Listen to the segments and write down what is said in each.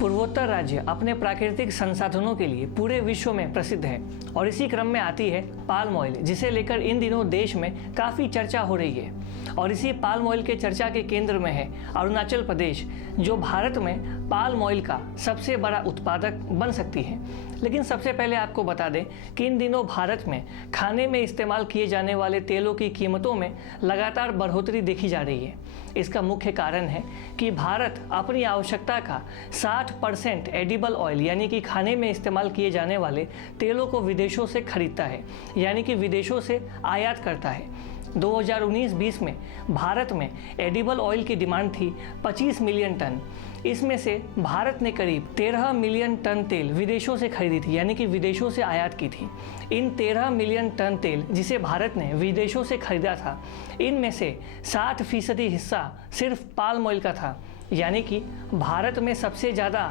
पूर्वोत्तर राज्य अपने प्राकृतिक संसाधनों के लिए पूरे विश्व में प्रसिद्ध है और इसी क्रम में आती है पाल्म ऑयल, जिसे लेकर इन दिनों देश में काफ़ी चर्चा हो रही है। और इसी पाल्म ऑयल के चर्चा के केंद्र में है अरुणाचल प्रदेश, जो भारत में पाल्म ऑयल का सबसे बड़ा उत्पादक बन सकती है। लेकिन सबसे पहले आपको बता दें कि इन दिनों भारत में खाने में इस्तेमाल किए जाने वाले तेलों की कीमतों में लगातार बढ़ोतरी देखी जा रही है। इसका मुख्य कारण है कि भारत अपनी आवश्यकता का 60% एडिबल ऑयल यानी कि खाने में इस्तेमाल किए जाने वाले तेलों को विदेशों से खरीदता है, यानी कि विदेशों से आयात करता है। 2019-20 में भारत में एडिबल ऑयल की डिमांड थी 25 मिलियन टन। इसमें से भारत ने करीब 13 मिलियन टन तेल विदेशों से खरीदी थी, यानी कि विदेशों से आयात की थी। इन 13 मिलियन टन तेल जिसे भारत ने विदेशों से खरीदा था, इनमें से 60% हिस्सा सिर्फ पाल्म ऑयल का था, यानी कि भारत में सबसे ज़्यादा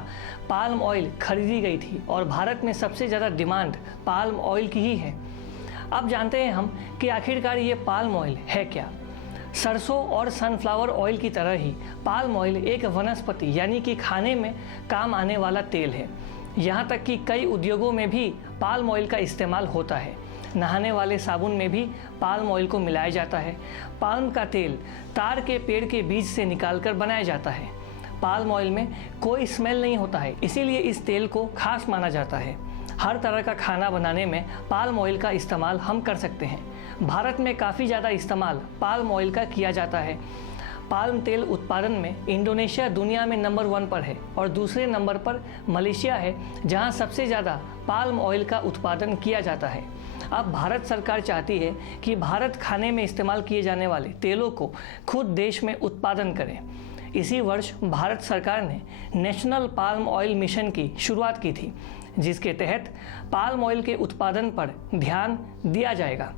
पाल्म ऑयल खरीदी गई थी और भारत में सबसे ज़्यादा डिमांड पाल्म ऑयल की ही है। अब जानते हैं हम कि आखिरकार ये पाल्म ऑयल है क्या। सरसों और सनफ्लावर ऑयल की तरह ही पाल्म ऑयल एक वनस्पति यानी कि खाने में काम आने वाला तेल है। यहाँ तक कि कई उद्योगों में भी पाल्म ऑयल का इस्तेमाल होता है। नहाने वाले साबुन में भी पाल्म ऑयल को मिलाया जाता है। पाल्म का तेल तार के पेड़ के बीज से निकालकर बनाया जाता है। पाल्म ऑयल में कोई स्मेल नहीं होता है, इसीलिए इस तेल को खास माना जाता है। हर तरह का खाना बनाने में पाल्म ऑयल का इस्तेमाल हम कर सकते हैं। भारत में काफ़ी ज़्यादा इस्तेमाल पाल्म ऑयल का किया जाता है। पाल्म तेल उत्पादन में इंडोनेशिया दुनिया में नंबर 1 पर है और दूसरे नंबर पर मलेशिया है, जहां सबसे ज़्यादा पाल्म ऑयल का उत्पादन किया जाता है। अब भारत सरकार चाहती है कि भारत खाने में इस्तेमाल किए जाने वाले तेलों को खुद देश में उत्पादन करे। इसी वर्ष भारत सरकार ने नेशनल पाल्म ऑयल मिशन की शुरुआत की थी, जिसके तहत पाल्म ऑयल के उत्पादन पर ध्यान दिया जाएगा।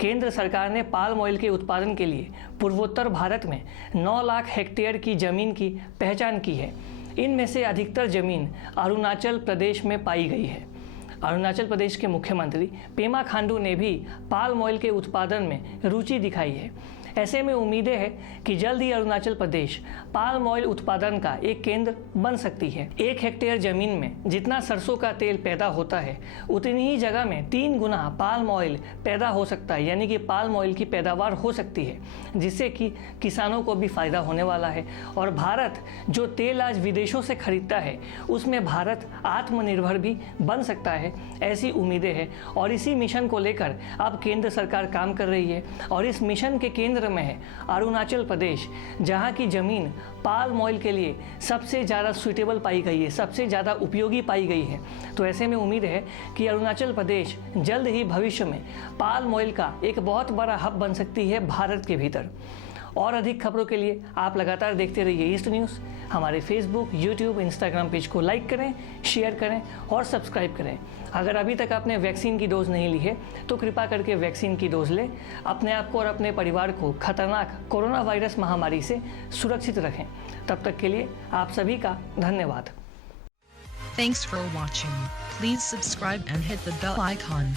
केंद्र सरकार ने पाल्म ऑयल के उत्पादन के लिए पूर्वोत्तर भारत में 9 लाख हेक्टेयर की जमीन की पहचान की है। इनमें से अधिकतर जमीन अरुणाचल प्रदेश में पाई गई है। अरुणाचल प्रदेश के मुख्यमंत्री पेमा खांडू ने भी पाल्म ऑयल के उत्पादन में रुचि दिखाई है। ऐसे में उम्मीदें हैं कि जल्द ही अरुणाचल प्रदेश पाल्म ऑयल उत्पादन का एक केंद्र बन सकती है। 1 हेक्टेयर जमीन में जितना सरसों का तेल पैदा होता है, उतनी ही जगह में 3 गुना पाल्म ऑयल पैदा हो सकता है, यानी कि पाल्म ऑयल की पैदावार हो सकती है, जिससे कि किसानों को भी फायदा होने वाला है। और भारत जो तेल आज विदेशों से खरीदता है, उसमें भारत आत्मनिर्भर भी बन सकता है, ऐसी उम्मीदें हैं। और इसी मिशन को लेकर अब केंद्र सरकार काम कर रही है और इस मिशन के केंद्र में है अरुणाचल प्रदेश, जहां की जमीन पाल्म ऑयल के लिए सबसे ज़्यादा सुइटेबल पाई गई है, सबसे ज़्यादा उपयोगी पाई गई है। तो ऐसे में उम्मीद है कि अरुणाचल प्रदेश जल्द ही भविष्य में पाल्म ऑयल का एक बहुत बड़ा हब बन सकती है भारत के भीतर। और अधिक खबरों के लिए आप लगातार देखते रहिए ईस्ट न्यूज़। हमारे फेसबुक, यूट्यूब, इंस्टाग्राम पेज को लाइक करें, शेयर करें और सब्सक्राइब करें। अगर अभी तक आपने वैक्सीन की डोज नहीं ली है तो कृपा करके वैक्सीन की डोज लें। अपने आप को और अपने परिवार को खतरनाक कोरोना वायरस महामारी से सुरक्षित रखें। तब तक के लिए आप सभी का धन्यवाद। Thanks for watching. Please subscribe and hit the bell icon.